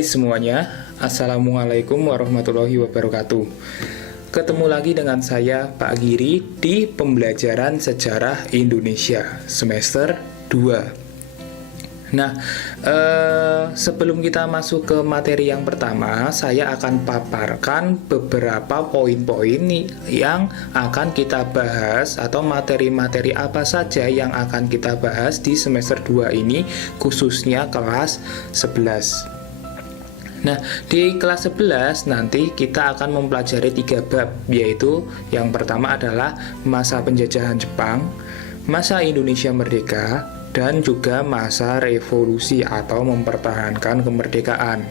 Hai semuanya, Assalamualaikum warahmatullahi wabarakatuh. Ketemu lagi dengan saya Pak Giri di pembelajaran sejarah Indonesia semester 2. Nah, sebelum kita masuk ke materi yang pertama, saya akan paparkan beberapa poin-poin yang akan kita bahas atau materi-materi apa saja yang akan kita bahas di semester 2 ini, khususnya kelas 11. Nah, di kelas 11 nanti kita akan mempelajari 3 bab, yaitu yang pertama adalah masa penjajahan Jepang, masa Indonesia Merdeka, dan juga masa revolusi atau mempertahankan kemerdekaan.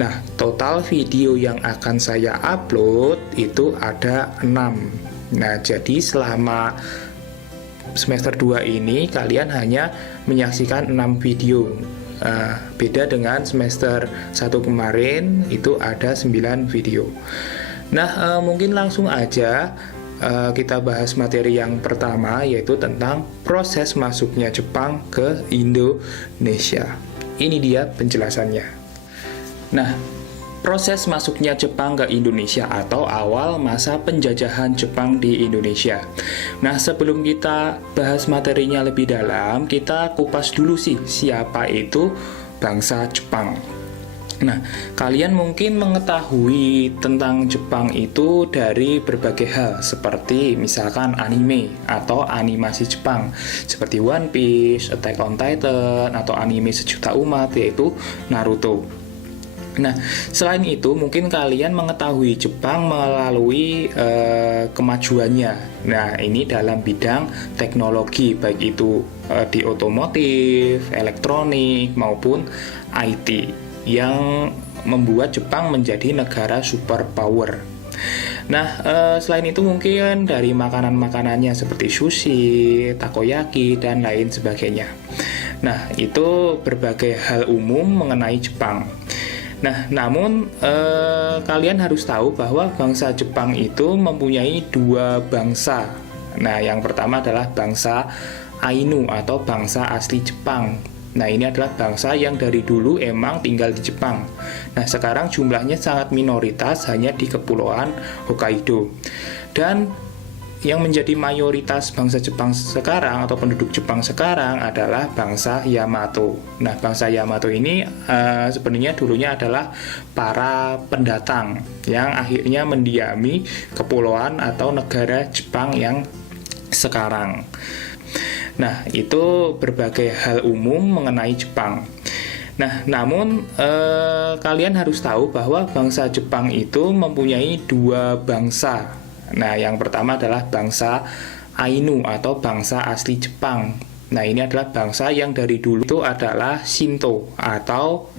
Nah, total video yang akan saya upload itu ada 6. Nah, jadi selama semester 2 ini kalian hanya menyaksikan 6 video. Beda dengan semester 1 kemarin itu ada 9 video. Nah, mungkin langsung aja kita bahas materi yang pertama, yaitu tentang proses masuknya Jepang ke Indonesia. Ini dia penjelasannya. Nah, proses masuknya Jepang ke Indonesia atau awal masa penjajahan Jepang di Indonesia. Nah, sebelum kita bahas materinya lebih dalam, kita kupas dulu sih siapa itu bangsa Jepang. Nah, kalian mungkin mengetahui tentang Jepang itu dari berbagai hal, seperti misalkan anime atau animasi Jepang, seperti One Piece, Attack on Titan, atau anime sejuta umat, yaitu Naruto. Nah, selain itu mungkin kalian mengetahui Jepang melalui kemajuannya. Nah, ini dalam bidang teknologi, baik itu di otomotif, elektronik, maupun IT, yang membuat Jepang menjadi negara superpower. Nah, selain itu mungkin dari makanan-makanannya seperti sushi, takoyaki, dan lain sebagainya. Nah, itu berbagai hal umum mengenai Jepang. Nah, namun kalian harus tahu bahwa bangsa Jepang itu mempunyai 2 bangsa. Nah, yang pertama adalah bangsa Ainu atau bangsa asli Jepang. Nah, ini adalah bangsa yang dari dulu emang tinggal di Jepang. Nah, sekarang jumlahnya sangat minoritas, hanya di Kepulauan Hokkaido. Dan yang menjadi mayoritas bangsa Jepang sekarang atau penduduk Jepang sekarang adalah bangsa Yamato. Nah, bangsa Yamato ini sebenarnya dulunya adalah para pendatang yang akhirnya mendiami kepulauan atau negara Jepang yang sekarang. Nah, itu berbagai hal umum mengenai Jepang. Nah, namun kalian harus tahu bahwa bangsa Jepang itu mempunyai 2 bangsa. Nah, yang pertama adalah bangsa Ainu atau bangsa asli Jepang. Nah, ini adalah bangsa yang dari dulu itu adalah Shinto atau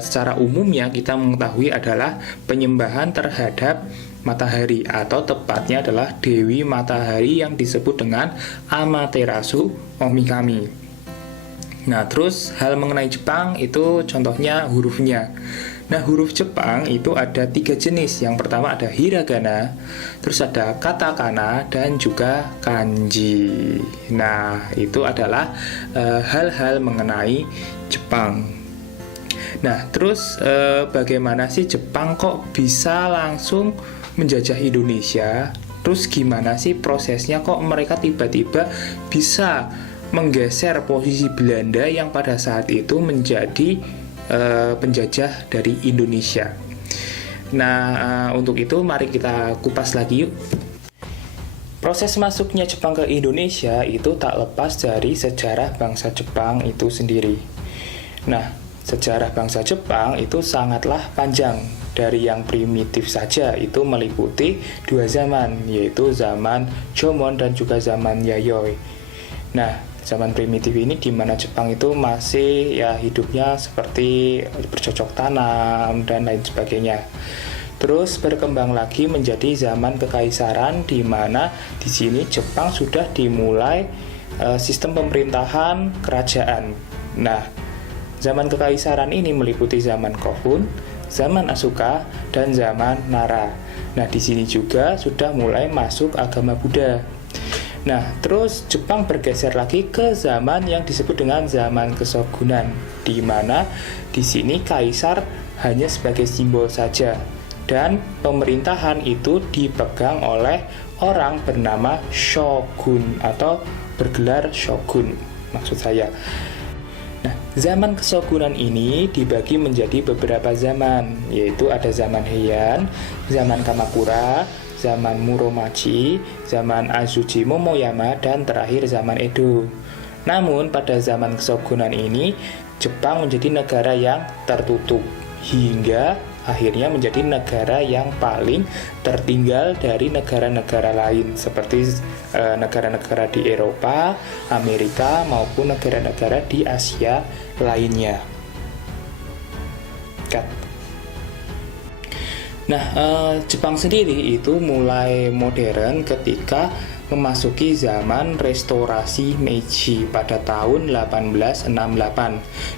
secara umumnya kita mengetahui adalah penyembahan terhadap matahari, atau tepatnya adalah Dewi Matahari yang disebut dengan Amaterasu Omikami. Nah, terus hal mengenai Jepang itu contohnya hurufnya. Nah, huruf Jepang itu ada 3 jenis. Yang pertama ada hiragana, terus ada katakana, dan juga kanji. Nah, itu adalah hal-hal mengenai Jepang. Nah, terus bagaimana sih Jepang kok bisa langsung menjajah Indonesia? Terus gimana sih prosesnya kok mereka tiba-tiba bisa menggeser posisi Belanda yang pada saat itu menjadi penjajah dari Indonesia? Nah, untuk itu mari kita kupas lagi yuk. Proses masuknya Jepang ke Indonesia itu tak lepas dari sejarah bangsa Jepang itu sendiri. Nah, sejarah bangsa Jepang itu sangatlah panjang. Dari yang primitif saja itu meliputi 2 zaman, yaitu zaman Jomon dan juga zaman Yayoi. Nah, zaman primitif ini di mana Jepang itu masih ya hidupnya seperti bercocok tanam dan lain sebagainya. Terus berkembang lagi menjadi zaman kekaisaran, di mana di sini Jepang sudah dimulai sistem pemerintahan kerajaan. Nah, zaman kekaisaran ini meliputi zaman Kofun, zaman Asuka, dan zaman Nara. Nah, di sini juga sudah mulai masuk agama Buddha. Nah, terus Jepang bergeser lagi ke zaman yang disebut dengan zaman Kesogunan, di mana di sini kaisar hanya sebagai simbol saja, dan pemerintahan itu dipegang oleh orang bernama shogun atau bergelar shogun maksud saya. Nah, zaman kesogunan ini dibagi menjadi beberapa zaman, yaitu ada zaman Heian, zaman Kamakura, zaman Muromachi, zaman Azuchi Momoyama, dan terakhir zaman Edo. Namun pada zaman kesogunan ini Jepang menjadi negara yang tertutup hingga akhirnya menjadi negara yang paling tertinggal dari negara-negara lain seperti negara-negara di Eropa, Amerika maupun negara-negara di Asia lainnya. Nah, Jepang sendiri itu mulai modern ketika memasuki zaman restorasi Meiji pada tahun 1868,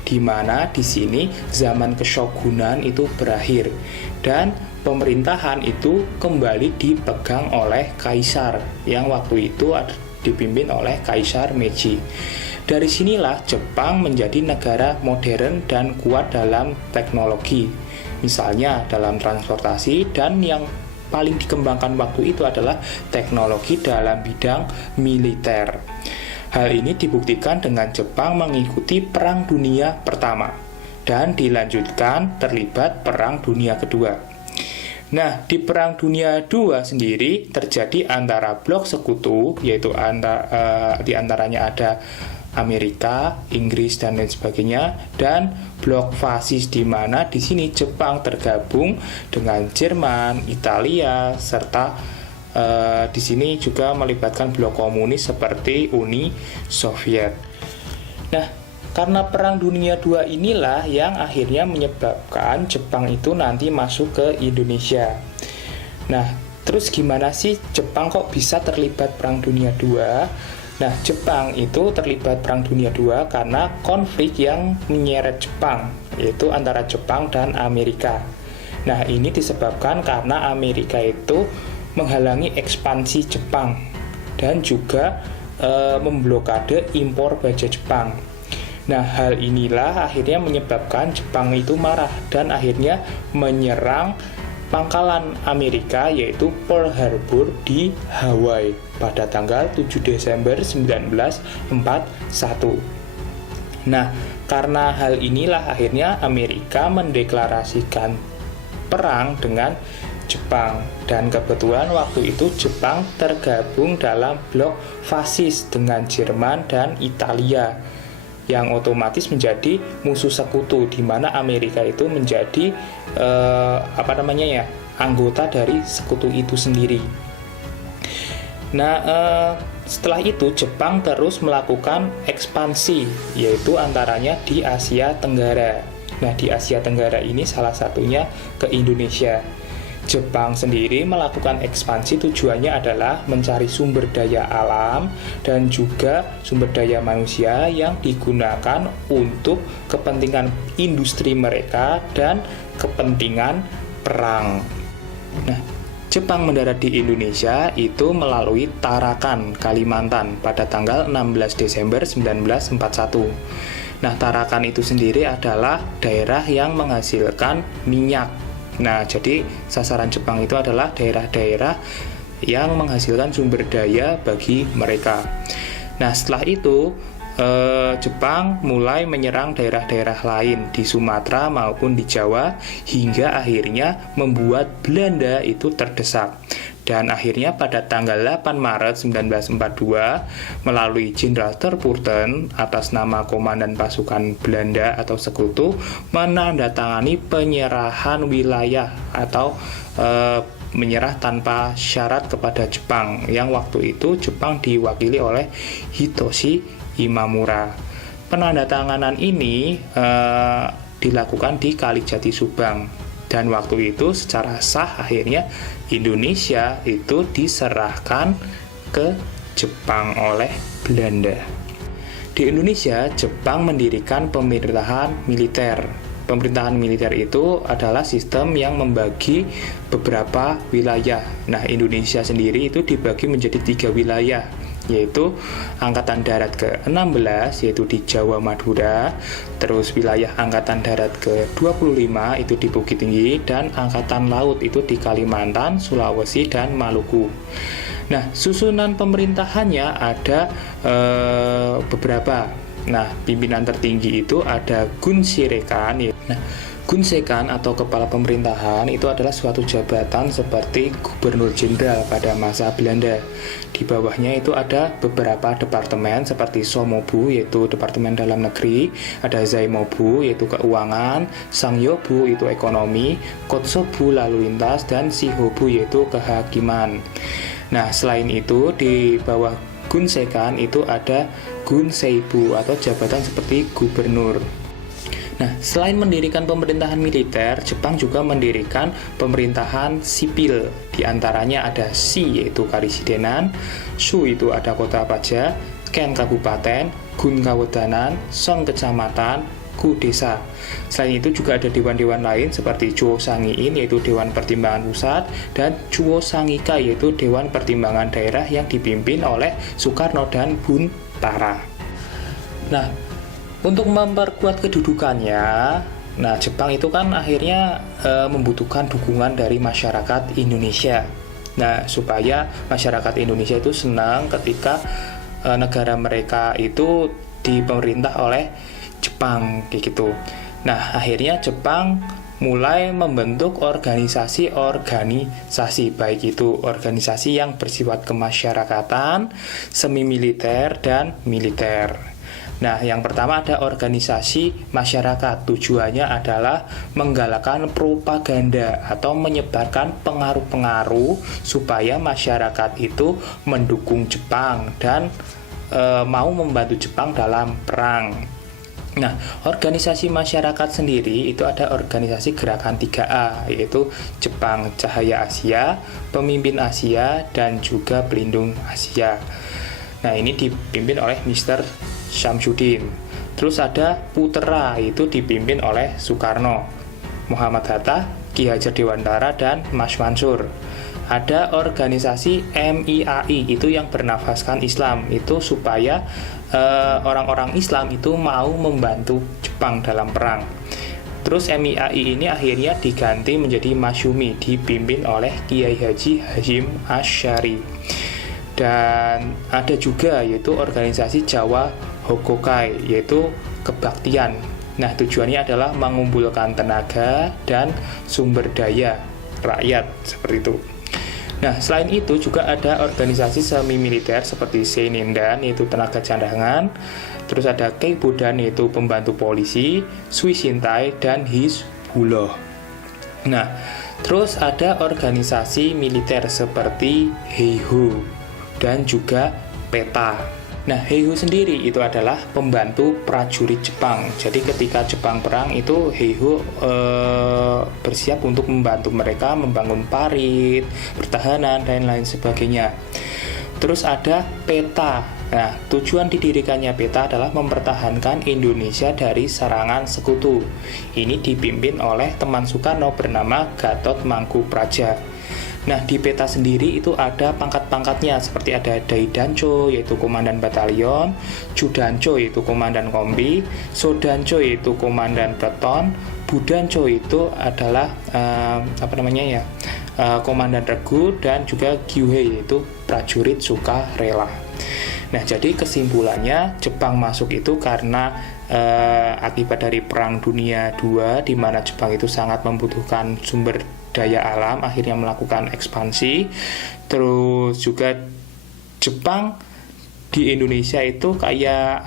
di mana di sini zaman keshogunan itu berakhir dan pemerintahan itu kembali dipegang oleh kaisar yang waktu itu dipimpin oleh Kaisar Meiji. Dari sinilah Jepang menjadi negara modern dan kuat dalam teknologi, misalnya dalam transportasi, dan yang paling dikembangkan waktu itu adalah teknologi dalam bidang militer. Hal ini dibuktikan dengan Jepang mengikuti Perang Dunia Pertama dan dilanjutkan terlibat Perang Dunia Kedua. Nah, di Perang Dunia II sendiri terjadi antara blok sekutu, yaitu di antaranya ada Amerika, Inggris, dan lain sebagainya, dan blok fasis, di mana di sini Jepang tergabung dengan Jerman, Italia, serta di sini juga melibatkan blok komunis seperti Uni Soviet. Nah, karena Perang Dunia II inilah yang akhirnya menyebabkan Jepang itu nanti masuk ke Indonesia. Nah, terus gimana sih Jepang kok bisa terlibat Perang Dunia II? Nah, Jepang itu terlibat Perang Dunia II karena konflik yang menyeret Jepang, yaitu antara Jepang dan Amerika. Nah, ini disebabkan karena Amerika itu menghalangi ekspansi Jepang dan juga memblokade impor baja Jepang. Nah, hal inilah akhirnya menyebabkan Jepang itu marah dan akhirnya menyerang pangkalan Amerika yaitu Pearl Harbor di Hawaii pada tanggal 7 Desember 1941. Nah, karena hal inilah akhirnya Amerika mendeklarasikan perang dengan Jepang, dan kebetulan waktu itu Jepang tergabung dalam blok fasis dengan Jerman dan Italia yang otomatis menjadi musuh sekutu, di mana Amerika itu menjadi anggota dari sekutu itu sendiri. Nah, setelah itu Jepang terus melakukan ekspansi, yaitu antaranya di Asia Tenggara. Nah, di Asia Tenggara ini salah satunya ke Indonesia. Jepang sendiri melakukan ekspansi tujuannya adalah mencari sumber daya alam dan juga sumber daya manusia yang digunakan untuk kepentingan industri mereka dan kepentingan perang. Nah, Jepang mendarat di Indonesia itu melalui Tarakan, Kalimantan pada tanggal 16 Desember 1941. Nah, Tarakan itu sendiri adalah daerah yang menghasilkan minyak. Nah, jadi sasaran Jepang itu adalah daerah-daerah yang menghasilkan sumber daya bagi mereka. Nah, setelah itu Jepang mulai menyerang daerah-daerah lain di Sumatera maupun di Jawa hingga akhirnya membuat Belanda itu terdesak. Dan akhirnya pada tanggal 8 Maret 1942 melalui Jenderal Terpurten atas nama Komandan Pasukan Belanda atau Sekutu menandatangani penyerahan wilayah atau menyerah tanpa syarat kepada Jepang, yang waktu itu Jepang diwakili oleh Hitoshi Imamura. Penandatanganan ini dilakukan di Kalijati, Subang. Dan waktu itu secara sah akhirnya Indonesia itu diserahkan ke Jepang oleh Belanda. Di Indonesia, Jepang mendirikan pemerintahan militer pemerintahan militer itu adalah sistem yang membagi beberapa wilayah. Nah, Indonesia sendiri itu dibagi menjadi 3 wilayah, yaitu Angkatan Darat ke-16 yaitu di Jawa Madura, terus wilayah Angkatan Darat ke-25 itu di Bukit Tinggi, dan Angkatan Laut itu di Kalimantan, Sulawesi, dan Maluku. Nah, susunan pemerintahannya ada beberapa. Nah, pimpinan tertinggi itu ada Gun Sirekan. Nah, Gun Sekan atau kepala pemerintahan itu adalah suatu jabatan seperti gubernur jenderal pada masa Belanda. Di bawahnya itu ada beberapa departemen seperti Somobu yaitu Departemen Dalam Negeri, ada Zaimobu yaitu keuangan, Sangyobu itu ekonomi, Kotsobu lalu lintas, dan Sihobu yaitu kehakiman. Nah, selain itu di bawah Gun Sekan itu ada Gun Seibu atau jabatan seperti gubernur. Nah, selain mendirikan pemerintahan militer, Jepang juga mendirikan pemerintahan sipil. Di antaranya ada Shi yaitu karisidenan, Shu itu ada kota Paja, Ken kabupaten, Gun kawedanan, Son kecamatan, Ku desa. Selain itu juga ada dewan-dewan lain seperti Chuo Sangiin yaitu Dewan Pertimbangan Pusat, dan Chuo Sangika yaitu Dewan Pertimbangan Daerah yang dipimpin oleh Soekarno dan Bun Tara. Nah, untuk memperkuat kedudukannya, nah Jepang itu kan akhirnya membutuhkan dukungan dari masyarakat Indonesia. Nah, supaya masyarakat Indonesia itu senang ketika negara mereka itu dipemerintah oleh Jepang kayak gitu. Nah, akhirnya Jepang mulai membentuk organisasi-organisasi, baik itu organisasi yang bersifat kemasyarakatan, semi militer, dan militer. Nah, yang pertama ada organisasi masyarakat. Tujuannya adalah menggalakkan propaganda atau menyebarkan pengaruh-pengaruh supaya masyarakat itu mendukung Jepang dan mau membantu Jepang dalam perang. Nah, organisasi masyarakat sendiri itu ada organisasi Gerakan 3A, yaitu Jepang Cahaya Asia, Pemimpin Asia, dan juga Pelindung Asia. Nah, ini dipimpin oleh Mr. Syamsuddin. Terus ada Putera, itu dipimpin oleh Soekarno, Muhammad Hatta, Ki Hajar Dewantara, dan Mas Mansur. Ada organisasi MIAI, itu yang bernafaskan Islam, itu supaya orang-orang Islam itu mau membantu Jepang dalam perang. Terus MIAI ini akhirnya diganti menjadi Masyumi, dipimpin oleh Kiai Haji Hashim Asy'ari. Dan ada juga yaitu organisasi Jawa Hokokai, yaitu kebaktian. Nah, tujuannya adalah mengumpulkan tenaga dan sumber daya rakyat, seperti itu. Nah, selain itu juga ada organisasi semi-militer seperti Seinindan, yaitu tenaga cadangan. Terus ada Keibudan, yaitu pembantu polisi, Suishintai, dan Hizbullah. Nah, terus ada organisasi militer seperti Heiho dan juga PETA. Nah, Heiho sendiri itu adalah pembantu prajurit Jepang. Jadi ketika Jepang perang itu Heiho bersiap untuk membantu mereka membangun parit, pertahanan, dan lain sebagainya. Terus ada PETA. Nah, tujuan didirikannya PETA adalah mempertahankan Indonesia dari serangan sekutu. Ini dipimpin oleh teman Soekarno bernama Gatot Mangkupraja. Nah, di PETA sendiri itu ada pangkat-pangkatnya, seperti ada Daidancho yaitu komandan batalion, Judancho yaitu komandan kombi, Sodancho yaitu komandan peleton, Budancho itu adalah komandan regu, dan juga Gyuhei yaitu prajurit sukarela. Nah, jadi kesimpulannya Jepang masuk itu karena akibat dari Perang Dunia II, di mana Jepang itu sangat membutuhkan sumber daya alam, akhirnya melakukan ekspansi. Terus juga Jepang di Indonesia itu kayak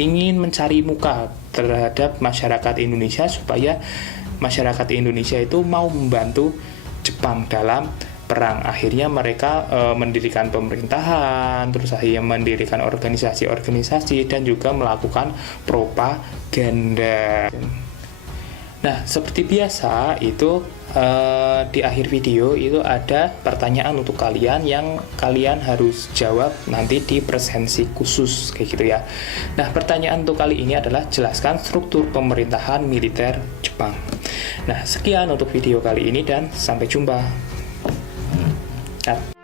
ingin mencari muka terhadap masyarakat Indonesia supaya masyarakat Indonesia itu mau membantu Jepang dalam perang. Akhirnya mereka mendirikan pemerintahan, terus akhirnya mendirikan organisasi-organisasi, dan juga melakukan propaganda. Nah, seperti biasa itu di akhir video itu ada pertanyaan untuk kalian yang kalian harus jawab nanti di presensi khusus kayak gitu ya. Nah, pertanyaan untuk kali ini adalah jelaskan struktur pemerintahan militer Jepang. Nah, sekian untuk video kali ini dan sampai jumpa. Cut.